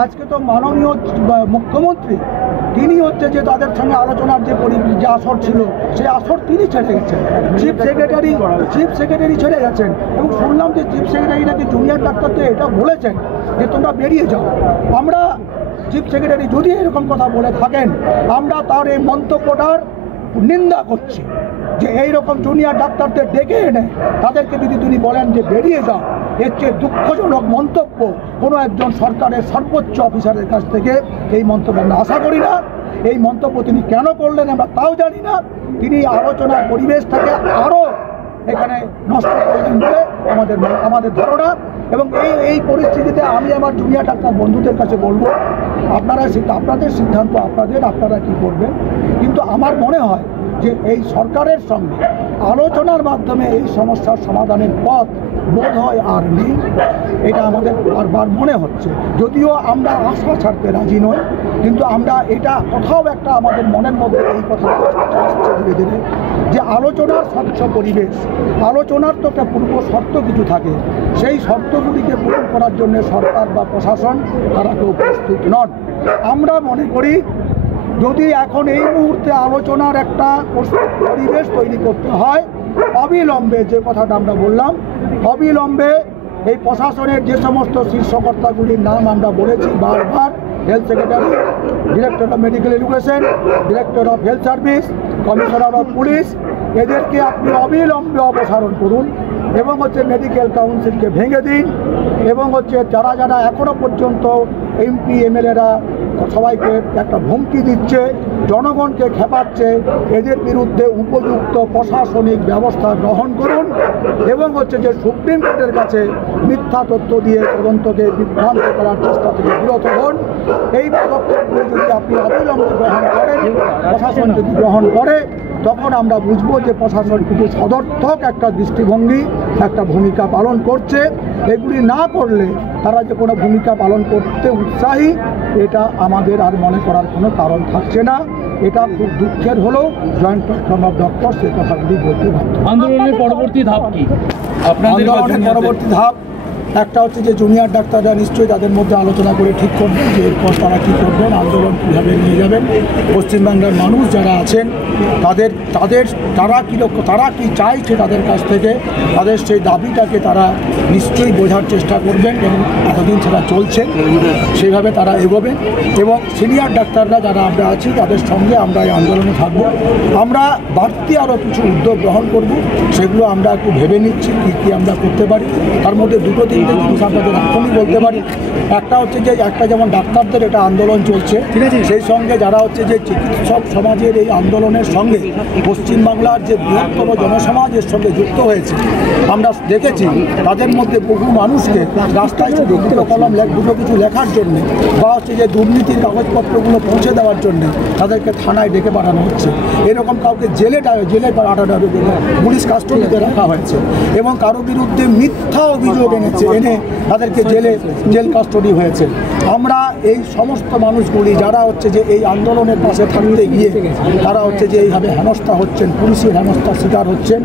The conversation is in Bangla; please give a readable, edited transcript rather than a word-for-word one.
আজকে তো মাননীয় মুখ্যমন্ত্রী তিনি হচ্ছে যে তাদের সঙ্গে আলোচনার যে আসর ছিল সেই আসর তিনি ছেড়ে গেছেন, চিফ সেক্রেটারি ছেড়ে গেছেন। এবং শুনলাম যে চিফ সেক্রেটারি নাকি জুনিয়র ডাক্তারদের এটা বলেছেন যে তোমরা বেরিয়ে যাও। আমরা চিফ সেক্রেটারি যদি এরকম কথা বলে থাকেন, আমরা তার এই মন্তব্যটার নিন্দা করছি যে এইরকম জুনিয়র ডাক্তারদের ডেকে এনে তাদেরকে যদি তিনি বলেন যে বেরিয়ে যাও, এর চেয়ে দুঃখজনক মন্তব্য কোনো একজন সরকারের সর্বোচ্চ অফিসারের কাছ থেকে এই মন্তব্য আমরা আশা করি না। এই মন্তব্য তিনি কেন করলেন আমরা তাও জানি না। তিনি আলোচনার পরিবেশটাকে আরও এখানে নষ্ট করলেন বলে আমাদের ধারণা। এবং এই পরিস্থিতিতে আমি আমার জুনিয়র ডাক্তার বন্ধুদের কাছে বলবো, আপনাদের সিদ্ধান্ত আপনারা কি করবেন। কিন্তু আমার মনে হয় যে এই সরকারের সঙ্গে আলোচনার মাধ্যমে এই সমস্যার সমাধানের পথ বোধ হয় আর নেই, এটা আমাদের বারবার মনে হচ্ছে। যদিও আমরা আশা ছাড়তে রাজি নই, কিন্তু আমরা এটা কোথাও একটা আমাদের মনের মধ্যে এই কথাটা আসছে ধীরে ধীরে যে আলোচনার স্বচ্ছ পরিবেশ, আলোচনার তো একটা পূর্ব শর্ত কিছু থাকে, সেই শর্তগুলিকে পূরণ করার জন্য সরকার বা প্রশাসন তারা কেউ প্রস্তুত নন। আমরা মনে করি যদি এখন এই মুহূর্তে আলোচনার একটা পরিবেশ তৈরি করতে হয়, অবিলম্বে যে কথাটা আমরা বললাম, অবিলম্বে এই প্রশাসনের যে সমস্ত শীর্ষকর্তাগুলির নাম আমরা বলেছি বারবার, health secretary, director of medical education, director of health service, commissioner of police, এদেরকে আপনি অবিলম্বে অপসারণ করুন এবং হচ্ছে মেডিকেল কাউন্সিলকে ভেঙে দিন। এবং হচ্ছে যারা এখনও পর্যন্ত এমপি এমএলএরা সবাইকে একটা হুমকি দিচ্ছে, জনগণকে খেপাচ্ছে, এদের বিরুদ্ধে উপযুক্ত প্রশাসনিক ব্যবস্থা গ্রহণ করুন। এবং হচ্ছে যে সুপ্রিম কোর্টের কাছে মিথ্যা তথ্য দিয়ে তদন্তকে বিভ্রান্ত করার চেষ্টা থেকে বিরত হন। এই পদক্ষেপগুলি যদি আপনি অবিলম্বে গ্রহণ করেন, প্রশাসন যদি গ্রহণ করে, তখন আমরা বুঝবো যে প্রশাসন কিন্তু সদর্থক একটা দৃষ্টিভঙ্গি, একটা ভূমিকা পালন করছে। এগুলি না করলে তারা যে কোনো ভূমিকা পালন করতে উৎসাহী, এটা আমাদের আর মনে করার কোনো কারণ থাকছে না। এটা খুব দুঃখের হলেও জয়েন্ট প্ল্যাটফর্ম অফ ডক্টরস এই কথাগুলি বলতে বাধ্য। আন্দোলনের পরবর্তী ধাপ কি? আন্দোলনের পরবর্তী ধাপ একটা হচ্ছে যে জুনিয়র ডাক্তাররা নিশ্চয়ই তাদের মধ্যে আলোচনা করে ঠিক করবেন যে এরপর তারা কী করবেন, আন্দোলন কীভাবে নিয়ে যাবেন। পশ্চিমবাংলার মানুষ যারা আছেন তারা কি চাইছে তাদের কাছ থেকে, তাদের সেই দাবিটাকে তারা নিশ্চয়ই বোঝার চেষ্টা করবেন এবং এতদিন সেটা চলছে সেইভাবে তারা এগোবেন। এবং সিনিয়র ডাক্তাররা যারা আমরা আছি তাদের সঙ্গে আমরা এই আন্দোলনে থাকবো। আমরা বাড়তি আরও কিছু উদ্যোগ গ্রহণ করব, সেগুলো আমরা একটু ভেবে নিচ্ছি কী আমরা করতে পারি। তার মধ্যে দুটো তিনটে জিনিস আপনাদের এখনই বলতে পারি। একটা হচ্ছে যে একটা যেমন ডাক্তারদের এটা আন্দোলন চলছে, সেই সঙ্গে যারা হচ্ছে যে চিকিৎসক সমাজের এই আন্দোলনের সঙ্গে পশ্চিমবাংলার যে বৃহত্তম জনসমাজের সঙ্গে যুক্ত হয়েছে, আমরা দেখেছি তাদের মধ্যে বহু মানুষকে রাস্তায় দুটো কলম দুটো কিছু লেখার জন্যে বা হচ্ছে যে দুর্নীতির কাগজপত্রগুলো পৌঁছে দেওয়ার জন্যে তাদেরকে থানায় ডেকে পাঠানো হচ্ছে। এরকম কাউকে জেলে পাঠানো, পুলিশ কাস্টডিতে রাখা হয়েছে এবং কারো বিরুদ্ধে মিথ্যা অভিযোগ এনে তাদেরকে জেল কাস্টডি হয়েছে। আমরা এই সমস্ত মানুষগুলি যারা হচ্ছে যে এই আন্দোলনের পাশে থাকতে গিয়ে তারা হচ্ছে যে এইভাবে হেনস্থা হচ্ছেন, পুলিশের হেনস্থার শিকার হচ্ছেন,